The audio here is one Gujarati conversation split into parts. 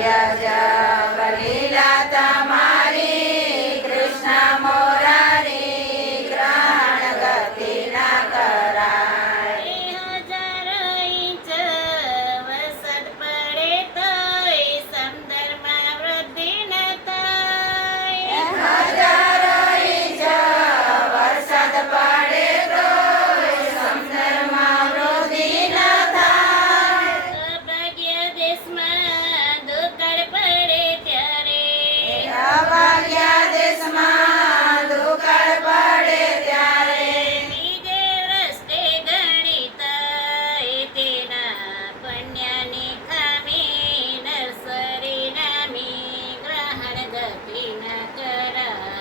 Yeah, yeah.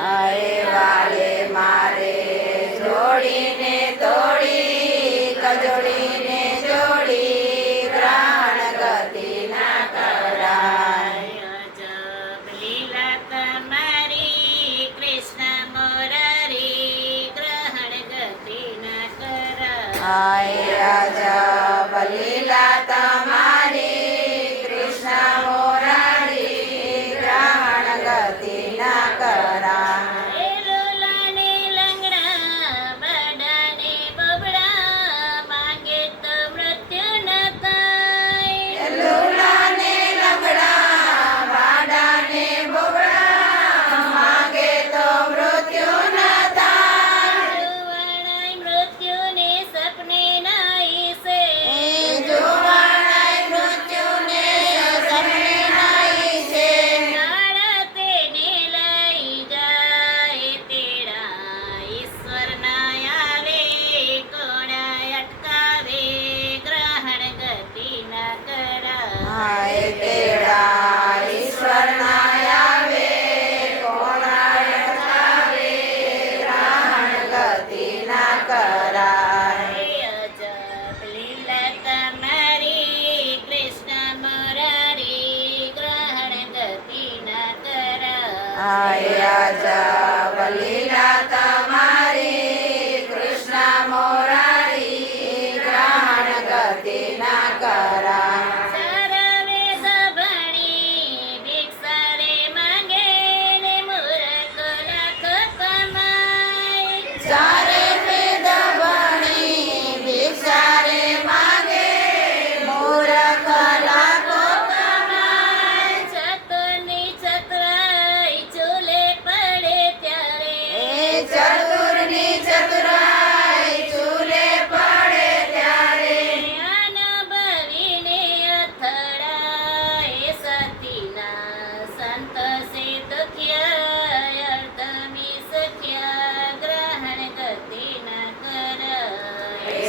અરે વાલે મારે જોડીને તોડી કજોડીને જોડી પ્રાણ ગતિ કરાય અજબ લીલા તમારી મોરારી ગ્રહણ ગતિ ના કરાય અજબ લીલા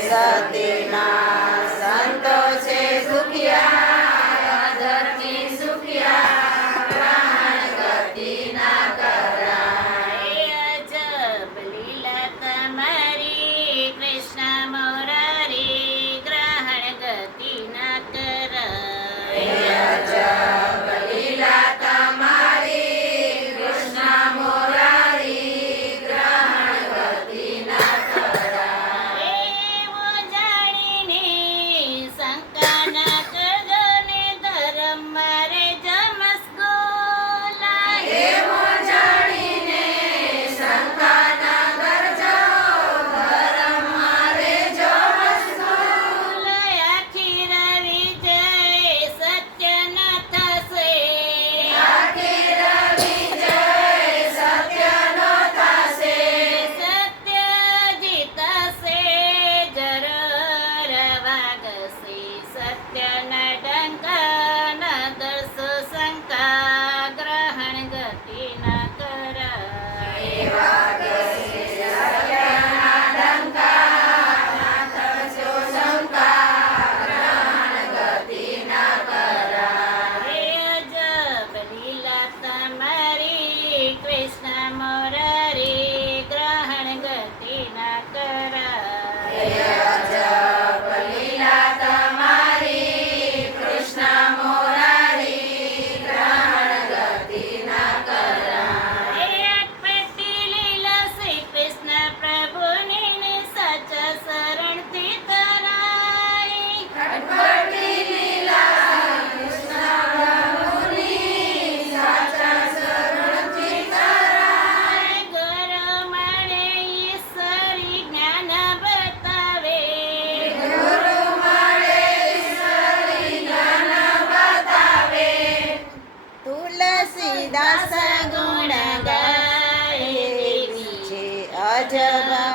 સતેના સંતો છે સુખિયા. 奶奶 Ajaba.